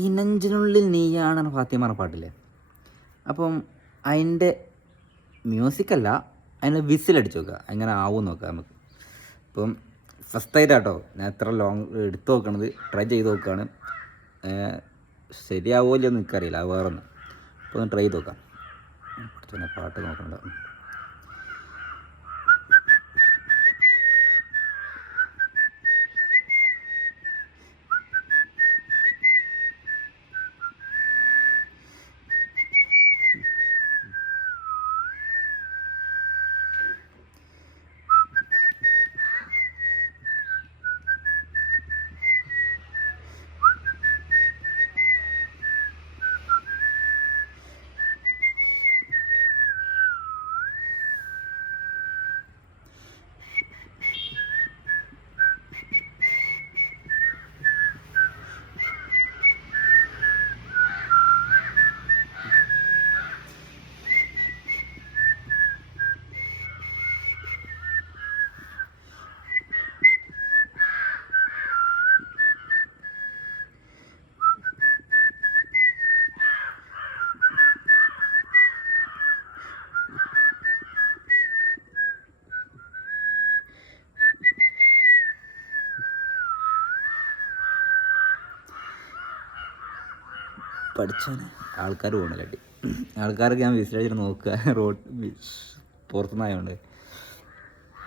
ഈ നെഞ്ചിനുള്ളിൽ നീയാണ് ഫാത്തിമ പാട്ടില്ലേ, അപ്പം അതിൻ്റെ മ്യൂസിക്കല്ല, അതിന് വിസിലടിച്ച് നോക്കുക, എങ്ങനെ ആവും നോക്കുക നമുക്ക്. ഇപ്പം ഫസ്റ്റായിട്ടാട്ടോ ഞാൻ എത്ര ലോങ് എടുത്ത് നോക്കണത്, ട്രൈ ചെയ്ത് നോക്കുകയാണ്. ശരിയാവുമോ ഇല്ലയെന്ന് എനിക്കറിയില്ല, അത് വേറെ ഒന്ന്. അപ്പോൾ ഒന്ന് ട്രൈ ചെയ്ത് നോക്കാം. പിന്നെ പാട്ട് നോക്കണ്ട. പഠിച്ചാണ് ആൾക്കാർ പോകണല്ലേ, ആൾക്കാരൊക്കെ ഞാൻ വിസിലടിച്ചിട്ട് നോക്കുക, റോഡ് പുറത്തുനിന്നായതുകൊണ്ട്.